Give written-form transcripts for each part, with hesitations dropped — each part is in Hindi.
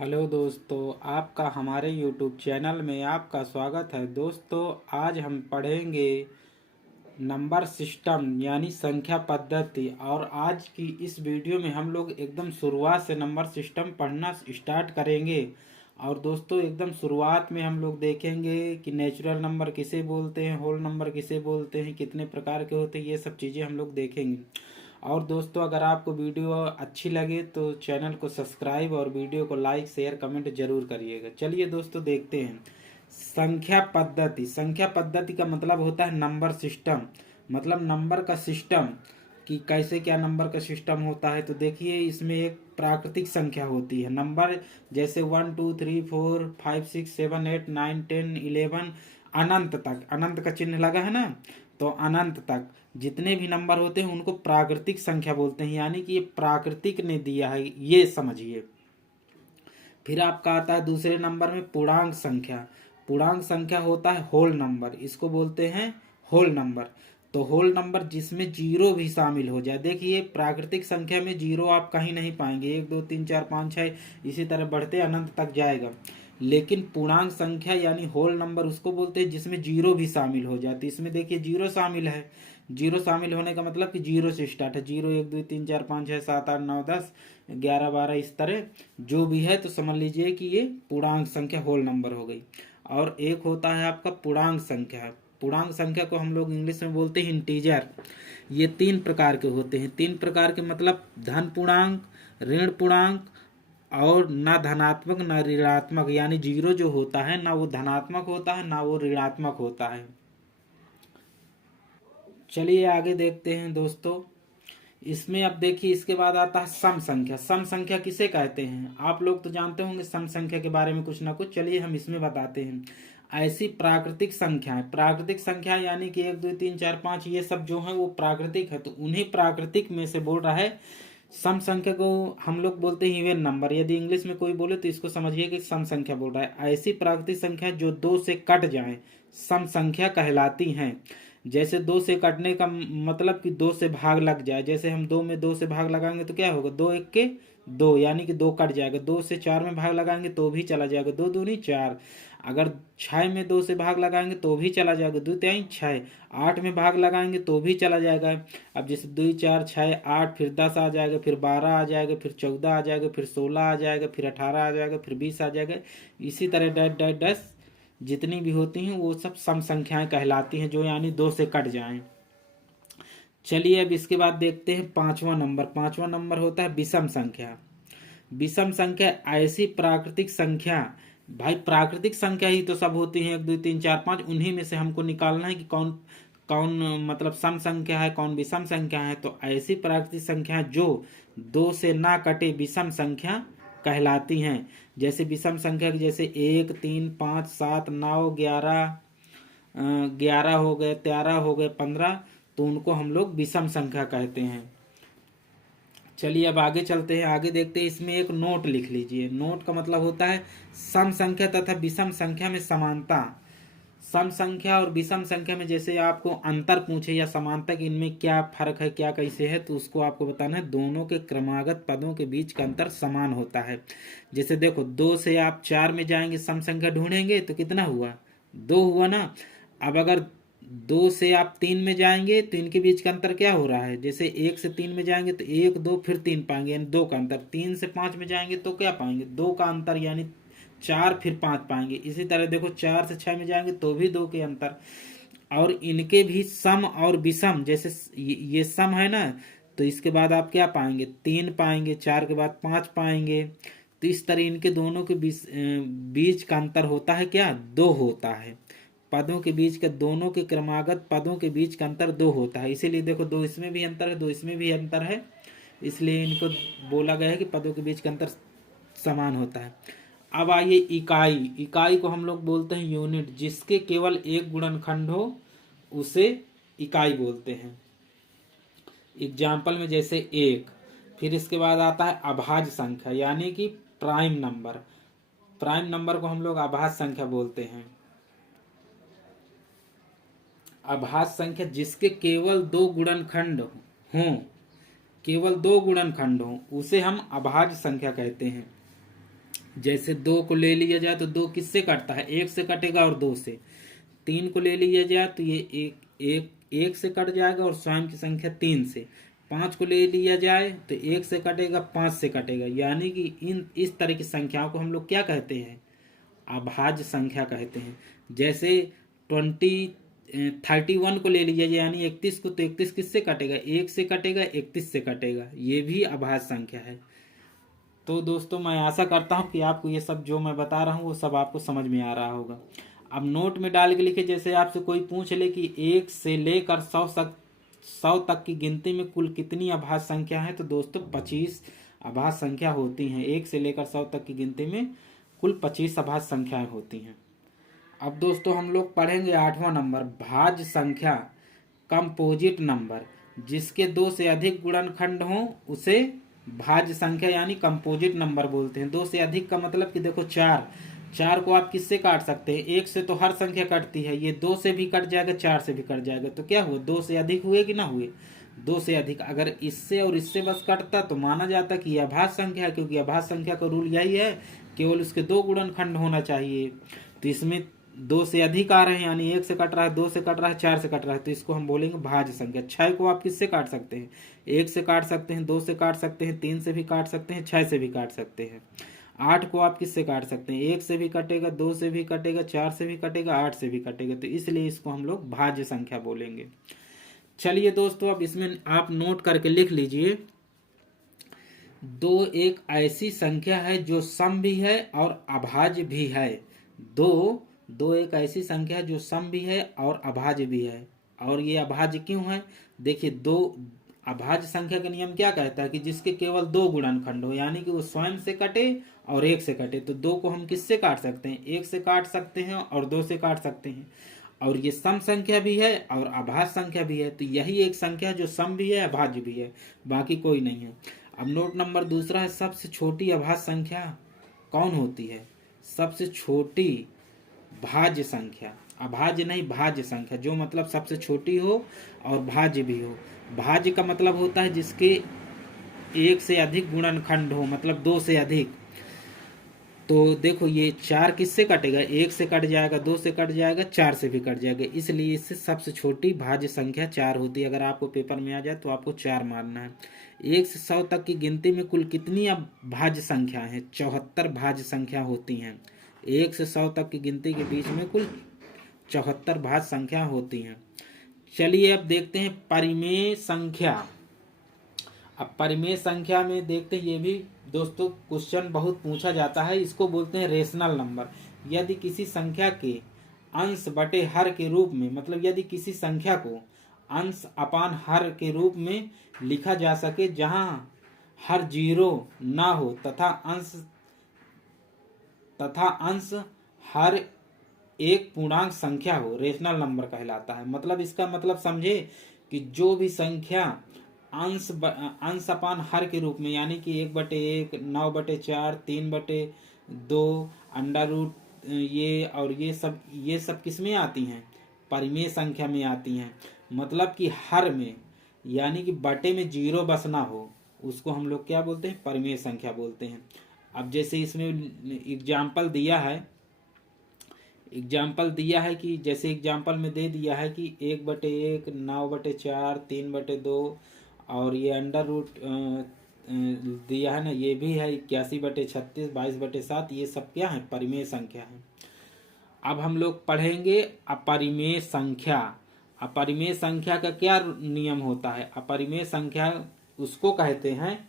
हेलो दोस्तों, आपका हमारे YouTube चैनल में आपका स्वागत है। दोस्तों, आज हम पढ़ेंगे नंबर सिस्टम यानी संख्या पद्धति। और आज की इस वीडियो में हम लोग एकदम शुरुआत से नंबर सिस्टम पढ़ना स्टार्ट करेंगे। और दोस्तों, एकदम शुरुआत में हम लोग देखेंगे कि नेचुरल नंबर किसे बोलते हैं, होल नंबर किसे बोलते हैं, कितने प्रकार के होते हैं, ये सब चीज़ें हम लोग देखेंगे। और दोस्तों, अगर आपको वीडियो अच्छी लगे तो चैनल को सब्सक्राइब और वीडियो को लाइक शेयर कमेंट जरूर करिएगा। चलिए दोस्तों, देखते हैं संख्या पद्धति। संख्या पद्धति का मतलब होता है नंबर सिस्टम, मतलब नंबर का सिस्टम कि कैसे क्या नंबर का सिस्टम होता है। तो देखिए, इसमें एक प्राकृतिक संख्या होती है नंबर, जैसे 1 2 3 4 5 6 7 8 9 10 11 अनंत तक। अनंत का चिन्ह लगा है ना, तो अनंत तक जितने भी नंबर होते हैं उनको प्राकृतिक संख्या बोलते हैं, यानी कि ये प्राकृतिक ने दिया है, ये समझिए। फिर आपका आता है दूसरे नंबर में पूर्णांक संख्या। पूर्णांक संख्या होता है होल नंबर, इसको बोलते हैं होल नंबर। तो होल नंबर जिसमें जीरो भी शामिल हो जाए। देखिए, प्राकृतिक संख्या में जीरो आप कहीं नहीं पाएंगे, 1 2 3 4 5 6 इसी तरह बढ़ते अनंत तक जाएगा। लेकिन पूर्णांक संख्या यानी होल नंबर उसको बोलते हैं जिसमें जीरो भी शामिल हो जाती। इसमें देखिए जीरो शामिल है। जीरो शामिल होने का मतलब कि जीरो से स्टार्ट है। 0 1 2 3 4 5 6 7 8 9 10 11 12 इस तरह जो भी है, तो समझ लीजिए कि ये पूर्णांक संख्या होल नंबर हो गई। और एक होता है आपका पूर्णांक संख्या। पूर्णांक संख्या को हम लोग इंग्लिश में बोलते हैं इंटीजर। ये 3 प्रकार के होते हैं। 3 प्रकार के मतलब धन पूर्णांक, ऋण पूर्णांक और ना धनात्मक ना ऋणात्मक। यानी जीरो जो होता है ना वो धनात्मक होता है ना वो ऋणात्मक होता है। चलिए आगे देखते हैं दोस्तों। इसमें अब देखिए, इसके बाद आता है सम संख्या। सम संख्या किसे कहते हैं आप लोग तो जानते होंगे सम संख्या के बारे में कुछ ना कुछ। चलिए हम इसमें बताते हैं। ऐसी प्राकृतिक संख्याएं, प्राकृतिक संख्या यानी कि 1 2 3 4 5 ये सब जो है वो प्राकृतिक है, तो उन्हीं प्राकृतिक में से बोल रहा है। सम संख्या को हम लोग बोलते हैं इवन नंबर। यदि इंग्लिश में कोई बोले तो इसको समझिए कि सम संख्या बोल रहा है। ऐसी प्राकृतिक संख्या जो 2 से कट जाए सम संख्या कहलाती हैं। जैसे 2 से कटने का मतलब कि 2 से भाग लग जाए। जैसे हम 2 में 2 से भाग लगाएंगे तो क्या होगा, 2 1 के 2 यानी कि 2 कट जाएगा। 2 से 4 में भाग लगाएंगे तो भी चला जाएगा, 2 दूनी 4। अगर 6 में 2 से भाग लगाएंगे तो भी चला जाएगा, 2 तिहाई 6। 8 में भाग लगाएंगे तो भी चला जाएगा। अब जैसे 2 4 6 8, फिर 10 आ जाएगा, फिर 12 आ जाएगा, फिर 14 आ जाएगा, फिर 16 आ जाएगा, फिर 18 आ जाएगा, फिर 20 आ जाएगा। इसी तरह डैश डैश डैश जितनी भी होती हैं वो सब सम संख्याएं कहलाती हैं, जो यानी 2 से कट जाएं। चलिए अब इसके बाद देखते हैं पांचवा नंबर। पांचवा नंबर होता है विषम संख्या। विषम संख्या ऐसी प्राकृतिक संख्या, भाई प्राकृतिक संख्या ही तो सब होती हैं 1 2 3 4 5, उन्हीं में से हमको निकालना है कि कौन कौन मतलब सम संख्या है, कौन विषम संख्या है। तो ऐसी प्राकृतिक संख्या जो 2 से ना कटे विषम संख्या कहलाती हैं। जैसे विषम संख्या जैसे 1 3 5 7 9 11 11 हो गए, 13 हो गए, 15, तो उनको हम लोग विषम संख्या कहते हैं। चलिए अब आगे चलते हैं, आगे देखते हैं। इसमें एक नोट लिख लीजिए। नोट का मतलब होता है सम संख्या तथा विषम संख्या में समानता। सम संख्या और विषम संख्या में जैसे आपको अंतर पूछे या समानता कि इनमें क्या फर्क है, क्या कैसे है, तो उसको आपको बताना है दोनों के क्रमागत पदों के बीच का अंतर समान होता है। जैसे देखो, 2 से आप 4 में जाएंगे सम संख्या ढूंढेंगे तो कितना हुआ, 2 हुआ ना। अब अगर 2 से आप 3 में जाएंगे तो इनके बीच का अंतर क्या हो रहा है। जैसे 1 से 3 में जाएंगे तो 1 2 फिर 3 पाएंगे, यानी 2 का अंतर। 3 से 5 में जाएंगे तो क्या पाएंगे, 2 का अंतर, यानी 4 फिर 5 पाएंगे। इसी तरह देखो, 4 से 6 में जाएंगे तो भी 2 के अंतर। और इनके भी सम और विषम, जैसे ये सम है ना, तो इसके बाद आप क्या पाएंगे, 3 पाएंगे, 4 के बाद 5 पाएंगे। तो इस तरह इनके दोनों के बीच का अंतर होता है क्या, 2 होता है। पदों के बीच का, दोनों के क्रमागत पदों के बीच का अंतर 2 होता है। इसीलिए देखो, 2 इसमें भी अंतर है, 2 इसमें भी अंतर है, इसलिए इनको बोला गया है कि पदों के बीच का अंतर समान होता है। अब आइए इकाई। इकाई को हम लोग बोलते हैं यूनिट। जिसके केवल एक गुणनखंड हो उसे इकाई बोलते हैं। एग्जाम्पल में जैसे 1। फिर इसके बाद आता है अभाज्य संख्या यानी कि प्राइम नंबर। प्राइम नंबर को हम लोग अभाज्य संख्या बोलते हैं। अभाज्य संख्या जिसके केवल 2 गुणनखंड हों, केवल 2 गुणनखंड हों, उसे हम अभाज्य संख्या कहते हैं। जैसे 2 को ले लिया जाए तो 2 किससे कटता है? 1 से कटेगा और 2 से। 3 को ले लिया जाए तो ये एक से कट जाएगा और स्वयं की संख्या 3 से। 5 को ले लिया जाए तो 1 से कटेगा, 5 से कटेगा। यानी कि इस तरह की संख्याओं को हम लोग क्या कहते हैं? अभाज्य संख्या कहते हैं। जैसे 31 को ले लीजिए यानी 31 को, तो 31 किससे कटेगा? 1 से कटेगा, 31 से कटेगा। ये भी अभाज्य संख्या है। तो दोस्तों मैं आशा करता हूँ कि आपको ये सब जो मैं बता रहा हूँ वो सब आपको समझ में आ रहा होगा। अब नोट में डाल के लिखे, जैसे आपसे कोई पूछ ले कि 1 से लेकर 100 तक की गिनती में कुल कितनी अभाज्य संख्या है, तो दोस्तों 25 अभाज्य संख्या होती हैं। 1 से लेकर 100 तक की गिनती में कुल 25 अभाज्य संख्याएं होती हैं। अब दोस्तों हम लोग पढ़ेंगे 8वां नंबर, भाज्य संख्या कंपोजिट नंबर। जिसके 2 से अधिक गुणनखंड हों उसे भाज्य संख्या यानी कंपोजिट नंबर बोलते हैं। 2 से अधिक का मतलब कि देखो 4 को आप किससे काट सकते हैं? 1 से तो हर संख्या कटती है, ये 2 से भी कट जाएगा, 4 से भी कट जाएगा। तो क्या हुआ? 2 से अधिक हुए कि ना हुए? 2 से अधिक। अगर इससे और इससे बस कटता तो माना जाता कि यह अभाज्य संख्या है, क्योंकि अभाज्य संख्या का रूल यही है, केवल उसके 2 गुणनखंड होना चाहिए। तो इसमें 2 से अधिक आ रहे हैं, यानी 1 से कट रहा है, 2 से कट रहा है, 4 से कट रहा है, तो इसको हम बोलेंगे भाज्य संख्या। 6 को आप किससे काट सकते हैं? 1 से काट सकते हैं, 2 से काट सकते हैं, 3 से भी काट सकते हैं, 6 से भी काट सकते हैं। 8 को आप किससे काट सकते हैं? 1 से भी कटेगा, 2 से भी कटेगा, 4 से भी कटेगा, 8 से भी कटेगा। तो इसलिए इसको हम लोग भाज्य संख्या बोलेंगे। चलिए दोस्तों, अब इसमें आप नोट करके लिख लीजिए, 2 एक ऐसी संख्या है जो सम भी है और अभाज्य भी है। दो एक ऐसी संख्या है जो सम भी है और अभाज्य भी है। और ये अभाज्य क्यों है? देखिए, अभाज्य संख्या का नियम क्या कहता है कि जिसके केवल 2 गुणनखंड हो, यानी कि वो स्वयं से कटे और 1 से कटे। तो 2 को हम किससे काट सकते हैं? 1 से काट सकते हैं और 2 से काट सकते हैं। और ये सम संख्या भी है और अभाज्य संख्या भी है। तो यही एक संख्या जो सम भी है, अभाज्य भी है, बाकी कोई नहीं है। अब नोट नंबर दूसरा है, सबसे छोटी अभाज्य संख्या कौन होती है? सबसे छोटी भाज्य संख्या, अभाज्य नहीं भाज्य संख्या, जो मतलब सबसे छोटी हो और भाज्य भी हो। भाज्य का मतलब होता है जिसके 1 से अधिक गुणनखंड हो, मतलब 2 से अधिक। तो देखो ये 4 किससे कटेगा? 1 से कट जाएगा, 2 से कट जाएगा, 4 से भी कट जाएगा। इसलिए इससे सबसे छोटी भाज्य संख्या 4 होती है। अगर आपको पेपर में आ जाए तो आपको 4 मारना है। 1 से 100 तक की गिनती में कुल कितनी अब भाज्य संख्या है? 74 भाज्य संख्या होती हैं। 1 से 100 तक की गिनती के बीच में कुल 74 भाज्य संख्या होती हैं। चलिए अब देखते हैं परिमेय संख्या। अब परिमेय संख्या में देखते हैं, ये भी दोस्तों क्वेश्चन बहुत पूछा जाता है। इसको बोलते हैं रेशनल नंबर। यदि किसी संख्या के अंश बटे हर के रूप में, मतलब यदि किसी संख्या को अंश अपान हर के रूप में लिखा जा सके जहां हर 0 ना हो तथा अंश हर एक पूर्णांक संख्या हो, रेशनल नंबर कहलाता है। मतलब इसका मतलब समझे कि जो भी संख्या अंश अपान हर के रूप में, यानी कि 1/1, 9/4, 3/2, अंडर रूट, ये और ये सब किस में आती हैं? परिमेय संख्या में आती हैं। मतलब कि हर में, यानी कि बटे में 0 बस ना हो, उसको हम लोग क्या बोलते हैं? परिमेय संख्या बोलते हैं। अब जैसे इसमें एग्जाम्पल दिया है कि जैसे एग्जाम्पल में दे दिया है कि 1/1, 9/4, 3/2 और ये अंडर रूट दिया है ना, ये भी है 81/36, 22/7। ये सब क्या है? परिमेय संख्या है। अब हम लोग पढ़ेंगे अपरिमेय संख्या। अपरिमेय संख्या का क्या नियम होता है? अपरिमेय संख्या उसको कहते हैं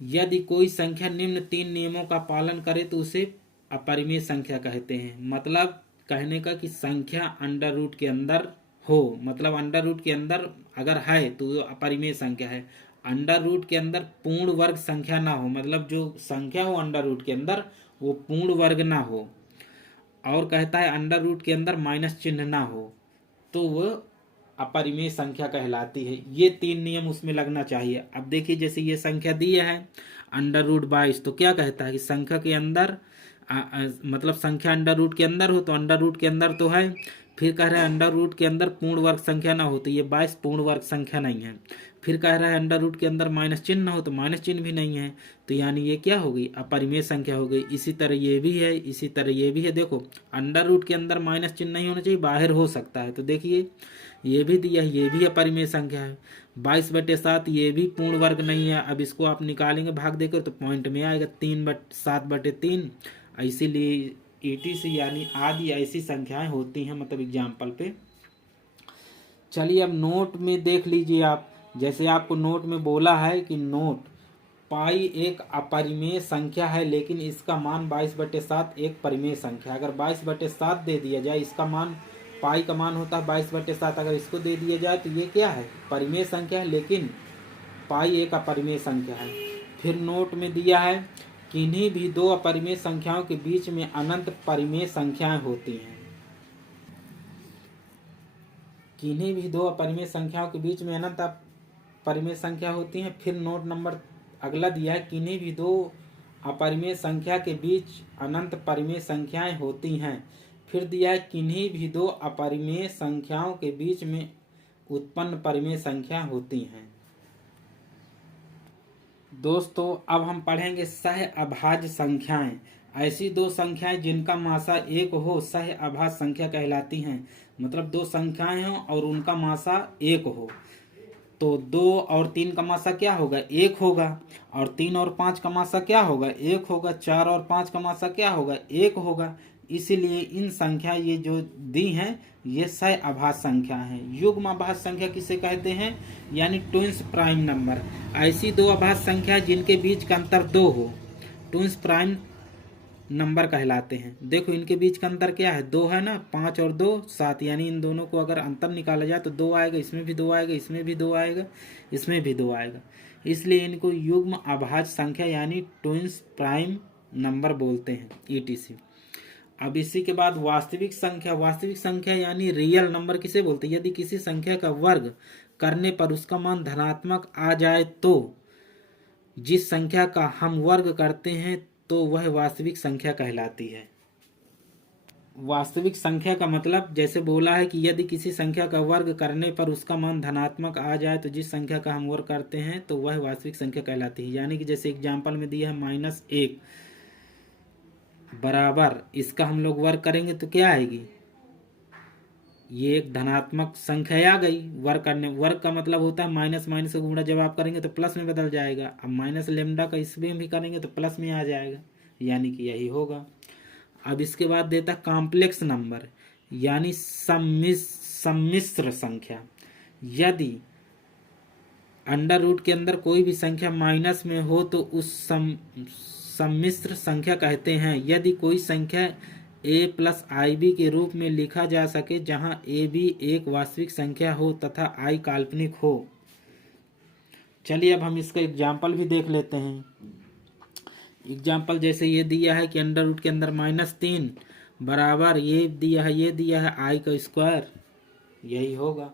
यदि कोई संख्या निम्न 3 नियमों का पालन करे तो उसे अपरिमेय संख्या कहते हैं। मतलब कहने का कि संख्या अंडर रूट के अंदर हो, मतलब अंडर रूट के अंदर अगर है तो अपरिमेय संख्या है। अंडर रूट के अंदर पूर्ण वर्ग संख्या ना हो, मतलब जो संख्या हो अंडर रूट के अंदर वो पूर्ण वर्ग ना हो। और कहता है अंडर रूट के अंदर माइनस चिन्ह ना हो, तो वह अपरिमेय संख्या कहलाती है। ये 3 नियम उसमें लगना चाहिए। अब देखिए, जैसे ये संख्या दी है अंडर रूट 22, तो क्या कहता है कि संख्या के अंदर मतलब संख्या अंडर रूट के अंदर हो, तो अंडर रूट के अंदर तो है, फिर कह रहा है अंडर रूट के अंदर पूर्ण वर्ग संख्या ना हो, तो ये 22 पूर्ण वर्ग संख्या नहीं है। फिर कह रहा है अंडर रूट के अंदर माइनस चिन्ह ना हो, तो माइनस चिन्ह भी नहीं है, तो यानी ये क्या हो गई, अपरिमेय संख्या हो गई। इसी तरह ये भी है, इसी तरह ये भी है। देखो अंडर रूट के अंदर माइनस चिन्ह नहीं होना चाहिए, बाहर हो सकता है, तो देखिए ये भी दिया है, ये भी अपरिमेय संख्या है। 22/7 ये भी पूर्ण वर्ग नहीं है। अब इसको आप निकालेंगे भाग देकर तो पॉइंट में आएगा 7/3। इसीलिए ETC यानी आदि ऐसी संख्याएं होती हैं, मतलब एग्जाम्पल पे। चलिए अब नोट में देख लीजिए आप, जैसे आपको नोट में बोला है कि नोट पाई एक अपरिमेय संख्या है, लेकिन इसका मान 22/7 एक परिमेय संख्या। अगर 22/7 दे दिया जाए, इसका मान पाई का मान होता है 22/7, अगर इसको दे दिया जाए तो ये क्या है, परिमेय संख्या है, लेकिन पाई एक अपरिमेय संख्या है। फिर नोट में दिया है किन्हीं भी दो अपरिमेय संख्याओं के बीच में अनंत परिमेय संख्याएं होती हैं। किन्हीं भी दो अपरिमेय संख्याओं के बीच में अनंत परिमेय संख्या होती हैं। फिर नोट नंबर अगला दिया है किन्हीं भी दो अपरिमेय संख्या के बीच अनंत परिमेय संख्याएं होती हैं। फिर दिया है किन्हीं भी दो अपरिमेय संख्याओं के बीच में उत्पन्न परिमेय संख्या होती हैं। दोस्तों अब हम पढ़ेंगे सह अभाज्य संख्याएं। ऐसी दो संख्याएं जिनका मासा एक हो सह अभाज्य संख्या कहलाती हैं। मतलब दो संख्याएं हो और उनका मासा एक हो, तो 2 और 3 का मासा क्या होगा, 1 होगा। और 3 और 5 का मासा क्या होगा, 1 होगा। 4 और 5 का मासा क्या होगा, 1 होगा। इसीलिए इन संख्या ये जो दी हैं ये सह अभाज्य संख्या है। युग्म अभाज्य संख्या किसे कहते हैं, यानी ट्विंस प्राइम नंबर। ऐसी दो अभाज्य संख्या जिनके बीच का अंतर 2 हो, ट्विंस प्राइम नंबर कहलाते हैं। देखो इनके बीच का अंतर क्या है, 2 है ना, 5 और 2 7, यानी इन दोनों को अगर अंतर निकाला जाए तो 2 आएगा, इसमें भी 2 आएगा, इसमें भी 2 आएगा, इसमें भी 2 आएगा। इसलिए इनको युग्म अभाज्य संख्या यानी ट्विंस प्राइम नंबर बोलते हैं, ETC। अब इसी के बाद वास्तविक संख्या। वास्तविक संख्या यानी रियल नंबर किसे बोलते हैं, यदि किसी संख्या का वर्ग करने पर उसका मान धनात्मक आ जाए तो जिस संख्या का हम वर्ग करते हैं तो वह वास्तविक संख्या कहलाती है। वास्तविक संख्या का मतलब जैसे बोला है कि यदि किसी संख्या का वर्ग करने पर उसका मान धनात्मक आ जाए तो जिस संख्या का हम वर्ग करते हैं तो वह वास्तविक संख्या कहलाती है। यानी कि जैसे एग्जाम्पल में दिया है -1 बराबर, इसका हम लोग वर्ग करेंगे तो क्या आएगी, ये एक धनात्मक संख्या आ गई। वर्ग का मतलब होता है माइनस माइनस का गुणा जब आप करेंगे तो प्लस में बदल जाएगा। अब माइनस लेमडा का इसमें भी करेंगे तो प्लस में आ जाएगा, यानी कि यही होगा। अब इसके बाद देता है कॉम्प्लेक्स नंबर यानी सम्मिश्र संख्या। यदि अंडर रूट के अंदर कोई भी संख्या माइनस में हो तो उस सम्मिश्र संख्या कहते हैं। यदि कोई संख्या a+ib के रूप में लिखा जा सके जहां ab एक वास्तविक संख्या हो तथा i काल्पनिक हो। चलिए अब हम इसका एग्जाम्पल भी देख लेते हैं। एग्जाम्पल जैसे ये दिया है कि अंडर रूट के अंदर -3 बराबर ये दिया है i का स्क्वायर, यही होगा।